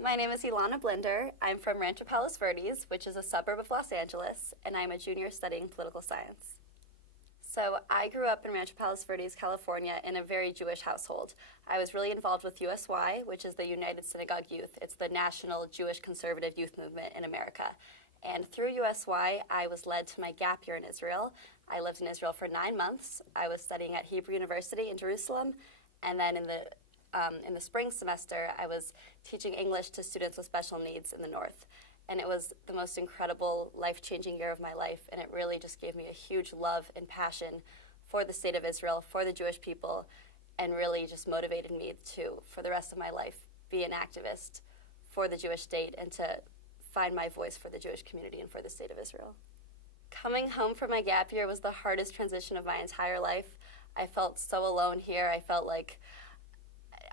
My name is Elana Blinder. I'm from Rancho Palos Verdes, which is a suburb of Los Angeles, and I'm a junior studying political science. So I grew up in Rancho Palos Verdes, California, in a very Jewish household. I was really involved with USY, which is the United Synagogue Youth. It's the national Jewish conservative youth movement in America. And through USY, I was led to my gap year in Israel. I lived in Israel for 9 months. I was studying at Hebrew University in Jerusalem, and then in the spring semester, I was teaching English to students with special needs in the north. And it was the most incredible, life-changing year of my life, and it really just gave me a huge love and passion for the state of Israel, for the Jewish people, and really just motivated me to, for the rest of my life, be an activist for the Jewish state and to find my voice for the Jewish community and for the state of Israel. Coming home from my gap year was the hardest transition of my entire life. I felt so alone here. I felt like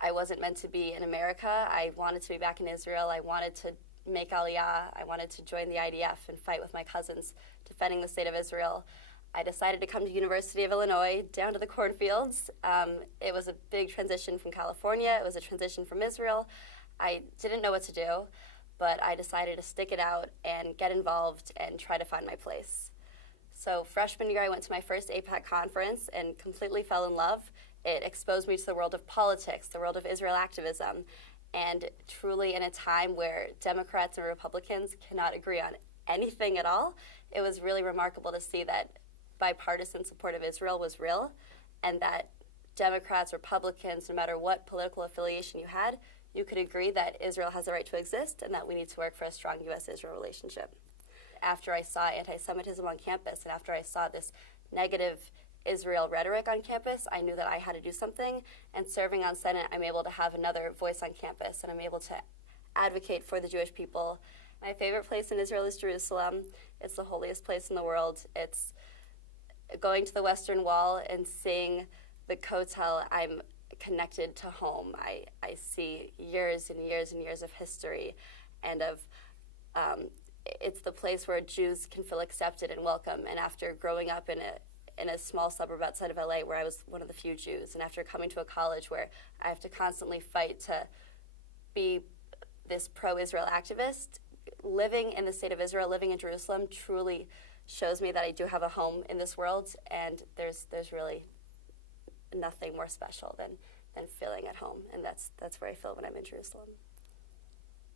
I wasn't meant to be in America. I wanted to be back in Israel. I wanted to make Aliyah. I wanted to join the IDF and fight with my cousins defending the state of Israel. I decided to come to University of Illinois, down to the cornfields. It was a big transition from California. It was a transition from Israel. I didn't know what to do, but I decided to stick it out and get involved and try to find my place. So freshman year, I went to my first AIPAC conference and completely fell in love. It exposed me to the world of politics, the world of Israel activism, and truly in a time where Democrats and Republicans cannot agree on anything at all, it was really remarkable to see that bipartisan support of Israel was real, and that Democrats, Republicans, no matter what political affiliation you had, you could agree that Israel has a right to exist and that we need to work for a strong U.S.-Israel relationship. After I saw anti-Semitism on campus and after I saw this negative Israel rhetoric on campus, I knew that I had to do something, and serving on Senate, I'm able to have another voice on campus, and I'm able to advocate for the Jewish people. My favorite place in Israel is Jerusalem. It's the holiest place in the world. It's going to the Western Wall and seeing the Kotel. I'm connected to home. I see years and years and years of history, and it's the place where Jews can feel accepted and welcome. And after growing up in a small suburb outside of LA where I was one of the few Jews, and after coming to a college where I have to constantly fight to be this pro-Israel activist, living in the state of Israel, living in Jerusalem, truly shows me that I do have a home in this world, and there's really nothing more special than feeling at home, and that's where I feel when I'm in Jerusalem.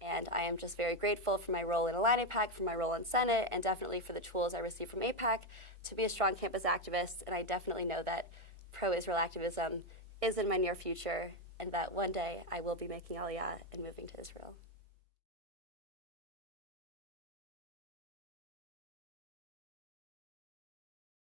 And I am just very grateful for my role in IlliniPAC, for my role in Senate, and definitely for the tools I received from AIPAC to be a strong campus activist. And I definitely know that pro-Israel activism is in my near future, and that one day I will be making Aliyah and moving to Israel.